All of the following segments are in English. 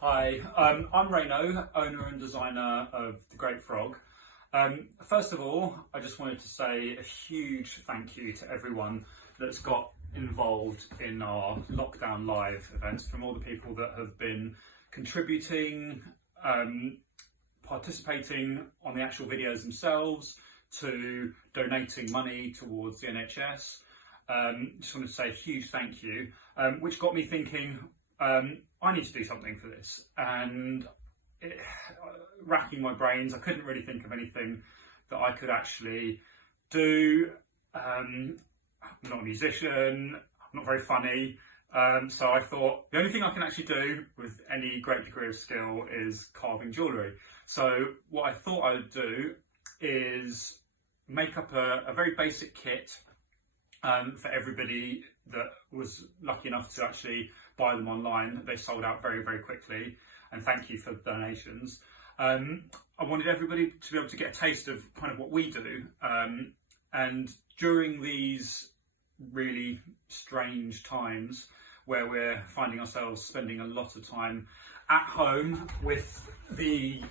Hi, I'm Reino, owner and designer of The Great Frog. First of all, I just wanted to say a huge thank you to everyone that's got involved in our lockdown live events, from all the people that have been contributing, participating on the actual videos themselves, to donating money towards the NHS. Just want to say a huge thank you, which got me thinking, I need to do something for this, and racking my brains, I couldn't really think of anything that I could actually do. I'm not a musician, I'm not very funny, so I thought the only thing I can actually do with any great degree of skill is carving jewellery. So what I thought I would do is make up a very basic kit for everybody that was lucky enough to actually buy them online. They sold out very, very quickly, and thank you for the donations. I wanted everybody to be able to get a taste of kind of what we do, and during these really strange times where we're finding ourselves spending a lot of time at home with the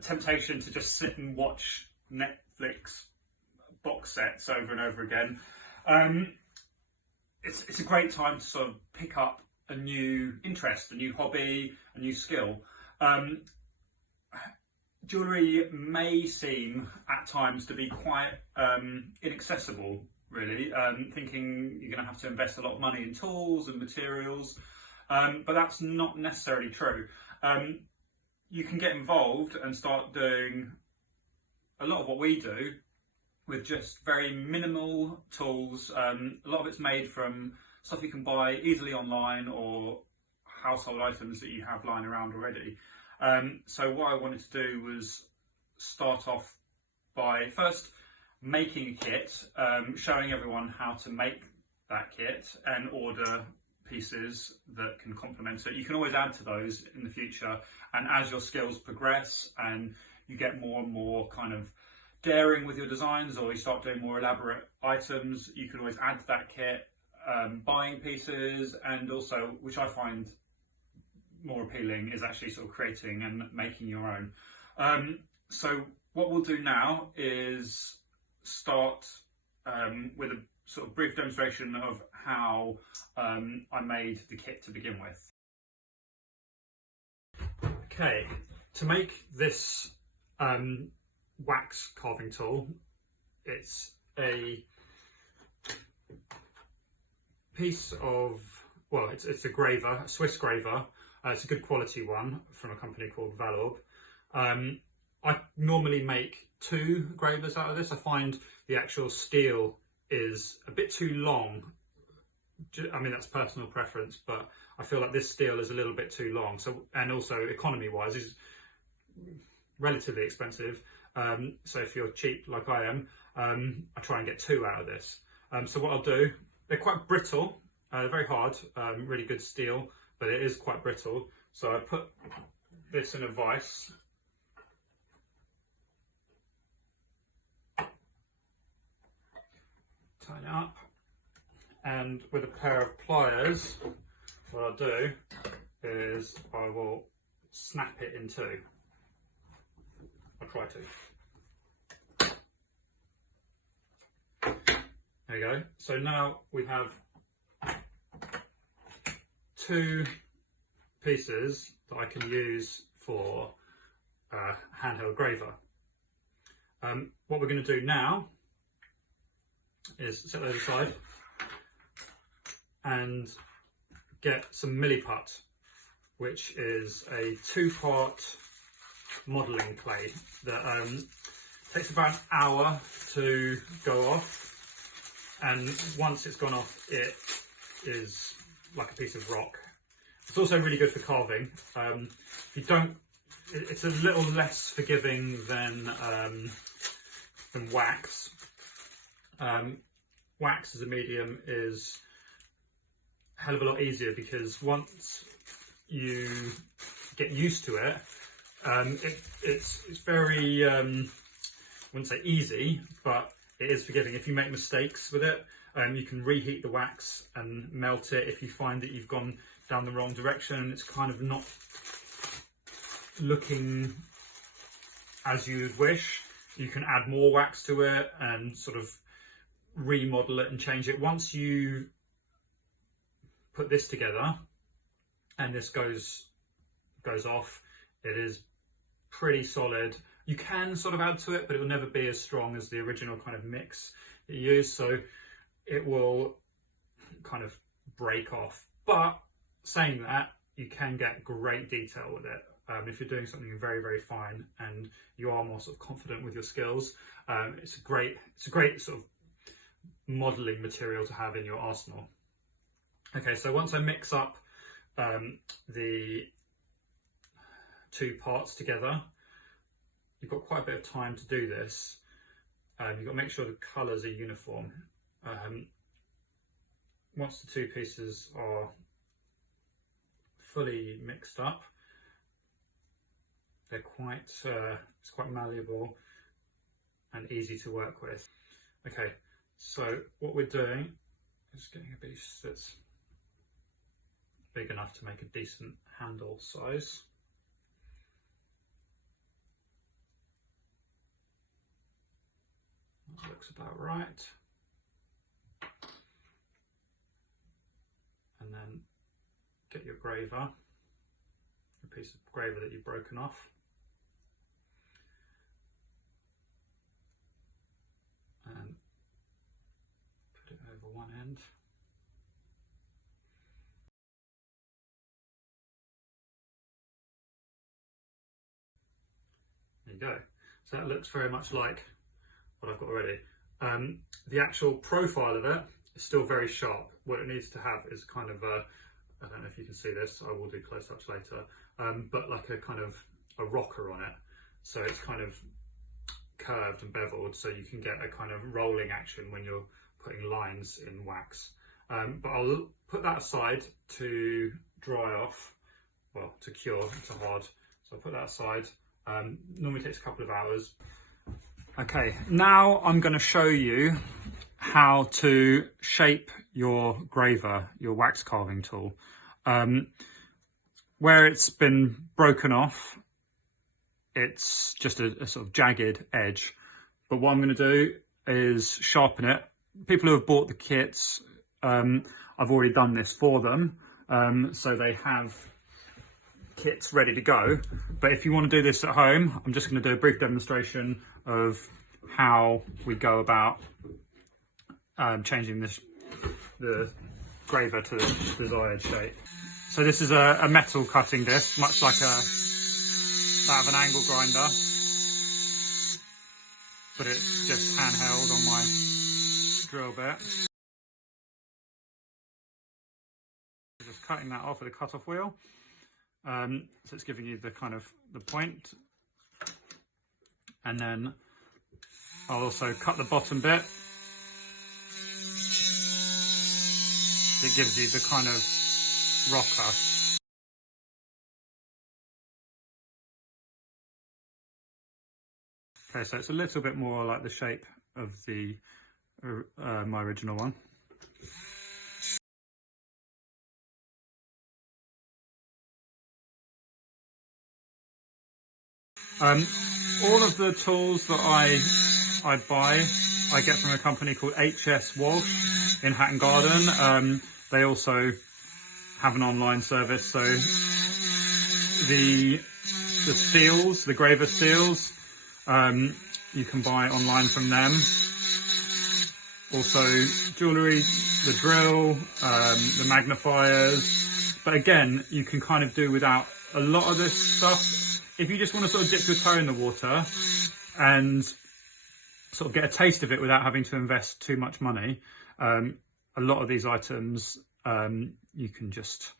temptation to just sit and watch Netflix box sets over and over again, it's a great time to sort of pick up a new interest, a new hobby, a new skill. Jewellery may seem at times to be quite inaccessible, really, thinking you're going to have to invest a lot of money in tools and materials, but that's not necessarily true. You can get involved and start doing a lot of what we do with just very minimal tools. A lot of it's made from stuff you can buy easily online or household items that you have lying around already. So what I wanted to do was start off by first making a kit, showing everyone how to make that kit and order pieces that can complement it. You can always add to those in the future, and as your skills progress and you get more and more kind of daring with your designs, or you start doing more elaborate items, you can always add to that kit, buying pieces, and also, which I find more appealing, is actually sort of creating and making your own. So what we'll do now is start with a sort of brief demonstration of how I made the kit to begin with. Okay, to make this wax carving tool, it's a piece of, well, it's a graver, a Swiss graver. It's a good quality one from a company called Valorb. I normally make 2 gravers out of this. I find the actual steel is a bit too long. I mean, that's personal preference, but I feel like this steel is a little bit too long. So, and also economy wise, is relatively expensive. So if you're cheap like I am, I try and get 2 out of this. So what I'll do, they're quite brittle, they're very hard, really good steel, but it is quite brittle. So I put this in a vise. Tighten it up, and with a pair of pliers, what I'll do is I will snap it in 2. I'll try to. There you go. So now we have 2 pieces that I can use for a handheld graver. What we're going to do now is set those aside and get some milliput, which is a 2-part modelling clay that takes about an hour to go off, and once it's gone off it is like a piece of rock. It's also really good for carving. If you don't, it's a little less forgiving than wax. Wax as a medium is a hell of a lot easier, because once you get used to it, it's very, I wouldn't say easy, but it is forgiving. If you make mistakes with it, You can reheat the wax and melt it if you find that you've gone down the wrong direction and it's kind of not looking as you'd wish. You can add more wax to it and sort of remodel it and change it. Once you put this together and this goes off, it is pretty solid. You can sort of add to it, but it will never be as strong as the original kind of mix that you use, so it will kind of break off. But saying that, you can get great detail with it. If you're doing something very, very fine and you are more sort of confident with your skills, it's a great sort of modelling material to have in your arsenal. Okay, so once I mix up the two parts together, you've got quite a bit of time to do this. You've got to make sure the colours are uniform. Once the two pieces are fully mixed up, they're it's quite malleable and easy to work with. Okay, so what we're doing is getting a piece that's big enough to make a decent handle size. That looks about right. And then get your graver, a piece of graver that you've broken off. And put it over one end. There you go. So that looks very much like what I've got already. The actual profile of it is still very sharp. What it needs to have is kind of a, I don't know if you can see this, I will do close-ups later, but like a kind of a rocker on it. So it's kind of curved and beveled, so you can get a kind of rolling action when you're putting lines in wax. But I'll put that aside to dry off, well, to cure, to hard. So I'll put that aside. Normally takes a couple of hours. Okay, now I'm going to show you how to shape your graver, your wax carving tool. Where it's been broken off, it's just a sort of jagged edge. But what I'm going to do is sharpen it. People who have bought the kits, I've already done this for them. So they have kits ready to go. But if you want to do this at home, I'm just going to do a brief demonstration of how we go about changing the graver to the desired shape. So this is a metal cutting disc, much like that of an angle grinder, but it's just handheld on my drill bit. Just cutting that off with a cut-off wheel. So it's giving you the kind of the point, and then I'll also cut the bottom bit. It gives you the kind of rocker. Okay, so it's a little bit more like the shape of the my original one. All of the tools that I buy, I get from a company called HS Walsh in Hatton Garden. They also have an online service, so the steels, the graver steels, you can buy online from them. Also jewellery, the drill, the magnifiers, but again, you can kind of do without a lot of this stuff. If you just want to sort of dip your toe in the water and sort of get a taste of it without having to invest too much money, a lot of these items you can just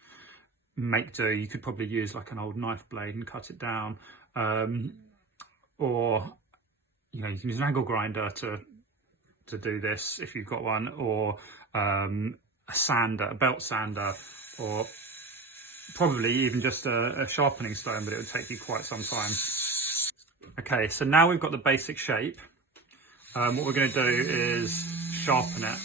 make do. You could probably use like an old knife blade and cut it down, or you know, you can use an angle grinder to do this if you've got one, or a sander, a belt sander, or probably even just a sharpening stone, but it would take you quite some time. Okay, so now we've got the basic shape. What we're going to do is sharpen it.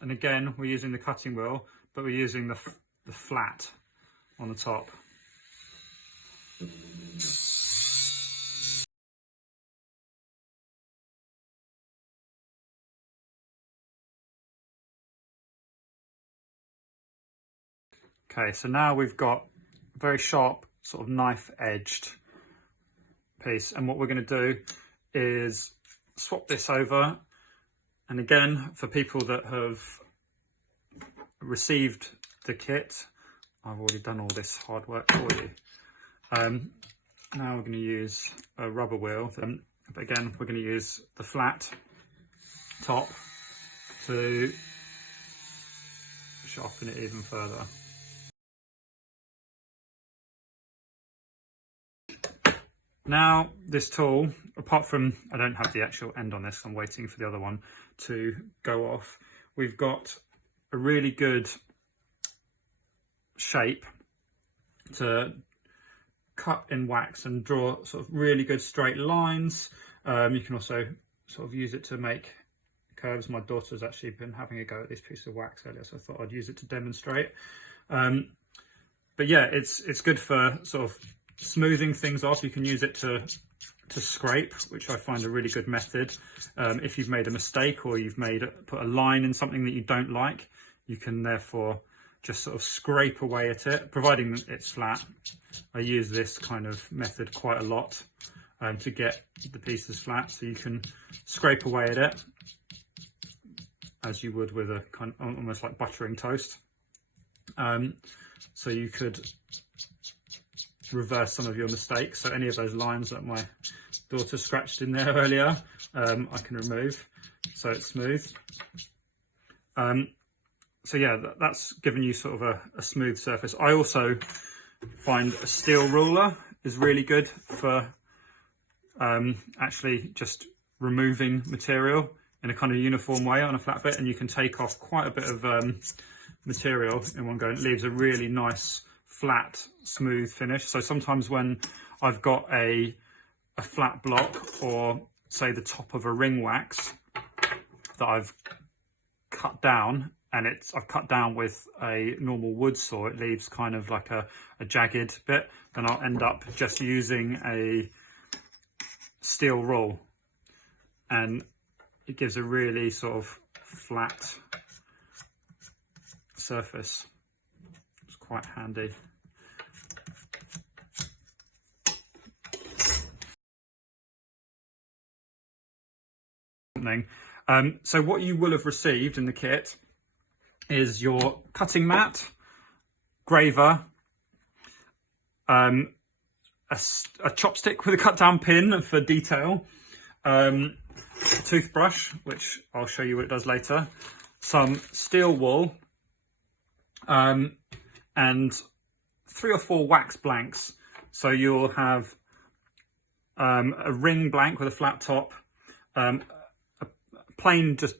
And again, we're using the cutting wheel, but we're using the flat on the top. Okay, so now we've got a very sharp sort of knife edged piece, and what we're going to do is swap this over. And again, for people that have received the kit, I've already done all this hard work for you. Now we're going to use a rubber wheel, but again we're going to use the flat top to sharpen it even further. Now this tool, apart from, I don't have the actual end on this, I'm waiting for the other one to go off, we've got a really good shape to cut in wax and draw sort of really good straight lines. You can also sort of use it to make curves. My daughter's actually been having a go at this piece of wax earlier, so I thought I'd use it to demonstrate. But yeah, it's good for sort of smoothing things off. You can use it to scrape, which I find a really good method. If you've made a mistake or you've put a line in something that you don't like, you can therefore just sort of scrape away at it, providing it's flat. I use this kind of method quite a lot to get the pieces flat, so you can scrape away at it as you would with a kind of almost like buttering toast. So you could reverse some of your mistakes. So any of those lines that my daughter scratched in there earlier, I can remove, so it's smooth. So yeah, that's given you sort of a smooth surface. I also find a steel ruler is really good for actually just removing material in a kind of uniform way on a flat bit, and you can take off quite a bit of material in one go, and it leaves a really nice flat smooth finish. So sometimes when I've got a flat block, or say the top of a ring wax that I've cut down, and I've cut down with a normal wood saw, it leaves kind of like a jagged bit, then I'll end up just using a steel rule, and it gives a really sort of flat surface. It's quite handy. So what you will have received in the kit is your cutting mat, graver, a chopstick with a cut down pin for detail, toothbrush, which I'll show you what it does later, some steel wool, and 3 or 4 wax blanks. So you'll have a ring blank with a flat top, a plain just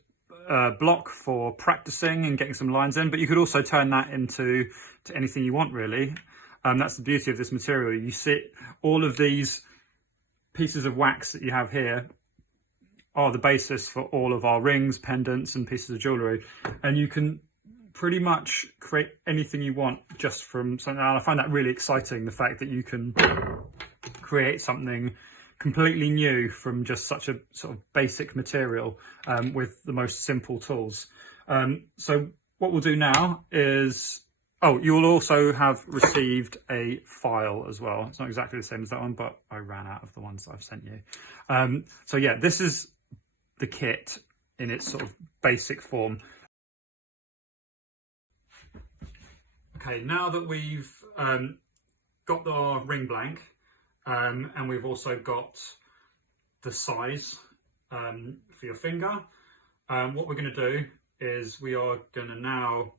block for practicing and getting some lines in, but you could also turn that into anything you want, really. That's the beauty of this material. You see all of these pieces of wax that you have here are the basis for all of our rings, pendants and pieces of jewellery, and you can pretty much create anything you want just from something. And I find that really exciting, the fact that you can create something completely new from just such a sort of basic material with the most simple tools. So what we'll do now is, you'll also have received a file as well. It's not exactly the same as that one, but I ran out of the ones that I've sent you. So yeah, this is the kit in its sort of basic form. Okay, now that we've got our ring blank, and we've also got the size for your finger, what we're going to do is we are going to now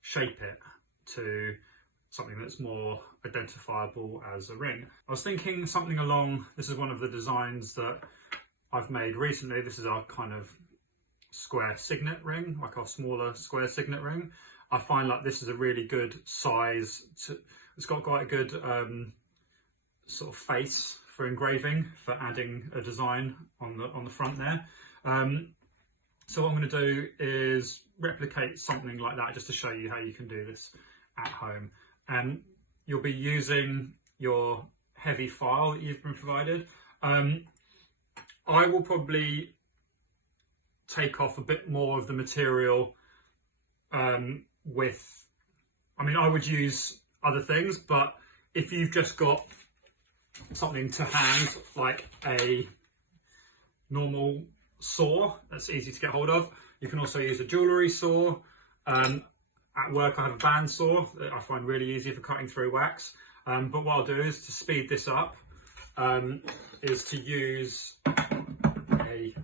shape it to something that's more identifiable as a ring. I was thinking something along, this is one of the designs that I've made recently. This is our kind of square signet ring, like our smaller square signet ring. I find like this is a really good size. It's got quite a good sort of face for engraving, for adding a design on the front there. So what I'm going to do is replicate something like that just to show you how you can do this at home. And you'll be using your heavy file that you've been provided. I will probably take off a bit more of the material with, I mean, I would use other things, but if you've just got something to hand, like a normal saw that's easy to get hold of, you can also use a jewellery saw. At work I have a band saw that I find really easy for cutting through wax. But what I'll do is, to speed this up, is to use a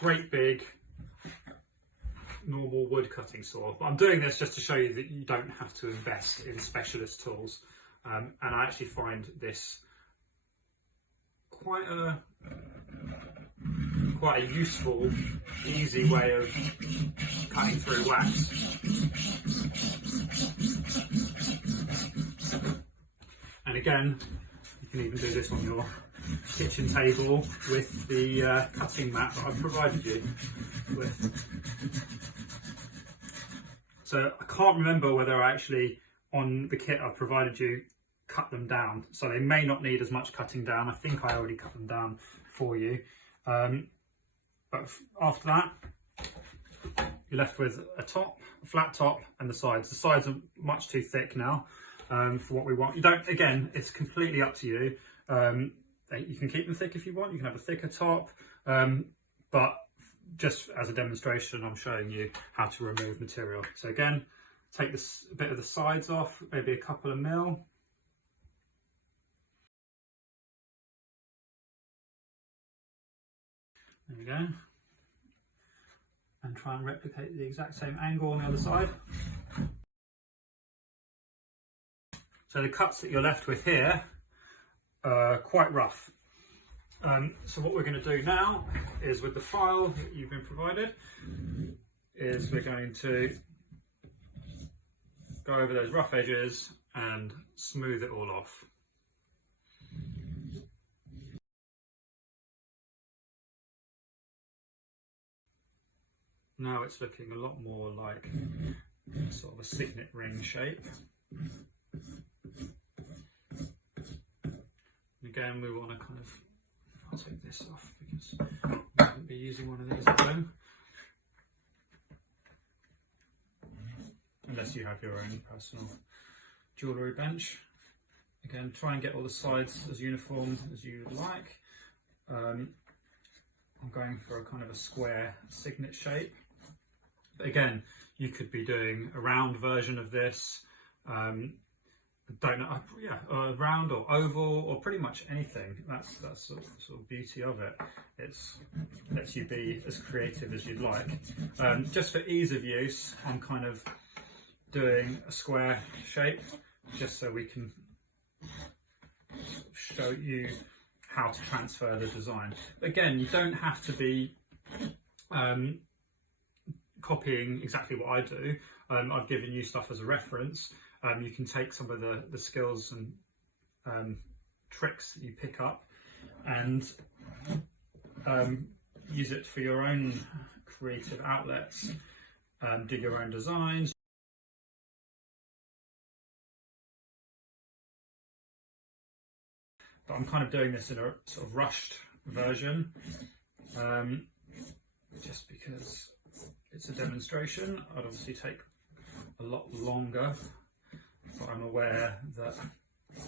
great big normal wood cutting saw. But I'm doing this just to show you that you don't have to invest in specialist tools. And I actually find this quite a useful, easy way of cutting through wax. And again, you can even do this on your kitchen table with the cutting mat that I've provided you with. So I can't remember whether I actually, on the kit I've provided you, cut them down. So they may not need as much cutting down. I think I already cut them down for you. But after that, you're left with a top, a flat top, and the sides. The sides are much too thick now for what we want. You don't, again, it's completely up to you. You can keep them thick if you want. You can have a thicker top, but just as a demonstration, I'm showing you how to remove material. So again, take this a bit of the sides off, maybe a couple of mil. There we go. And try and replicate the exact same angle on the other side. So the cuts that you're left with here are quite rough. So what we're going to do now is, with the file that you've been provided, is we're going to go over those rough edges and smooth it all off. Now it's looking a lot more like sort of a signet ring shape. Again, we want to kind of, I'll take this off because I wouldn't be using one of these at home. Unless you have your own personal jewellery bench. Again, try and get all the sides as uniform as you would like. I'm going for a kind of a square signet shape. But again, you could be doing a round version of this. Don't know, yeah, round or oval or pretty much anything. That's sort of beauty of it. It lets you be as creative as you'd like. Just for ease of use, I'm kind of doing a square shape just so we can show you how to transfer the design. Again, you don't have to be copying exactly what I do. I've given you stuff as a reference. You can take some of the skills and tricks that you pick up and use it for your own creative outlets. Do your own designs. But I'm kind of doing this in a sort of rushed version, just because it's a demonstration. I'd obviously take a lot longer, but I'm aware that you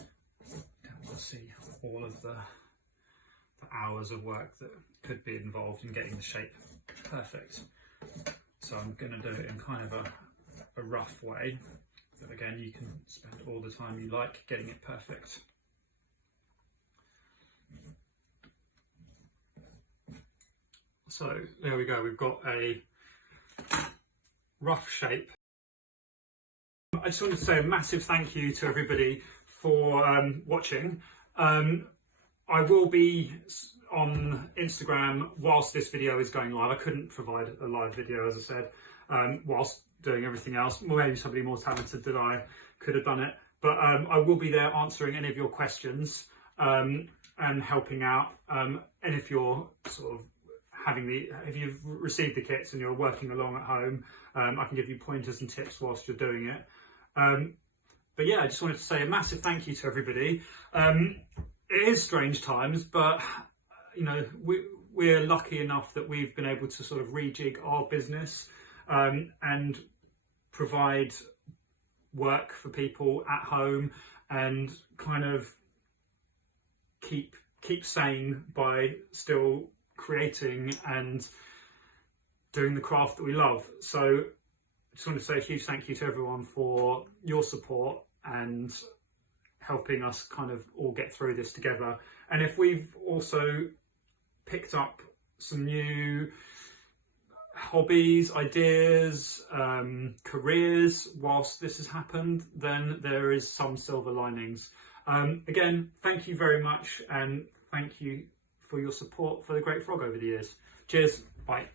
don't want to see all of the hours of work that could be involved in getting the shape perfect. So I'm going to do it in kind of a rough way, but again, you can spend all the time you like getting it perfect. So there we go, we've got a rough shape. I just wanted to say a massive thank you to everybody for watching. I will be on Instagram whilst this video is going live. I couldn't provide a live video, as I said, whilst doing everything else. Maybe somebody more talented than I could have done it. But I will be there answering any of your questions and helping out. And if you're sort of if you've received the kits and you're working along at home, I can give you pointers and tips whilst you're doing it. But yeah, I just wanted to say a massive thank you to everybody. It is strange times, but you know, we're lucky enough that we've been able to sort of rejig our business and provide work for people at home and kind of keep sane by still creating and doing the craft that we love. So I just want to say a huge thank you to everyone for your support and helping us kind of all get through this together. And if we've also picked up some new hobbies, ideas, careers whilst this has happened, then there is some silver linings. Again, thank you very much, and thank you for your support for the Great Frog over the years. Cheers, bye.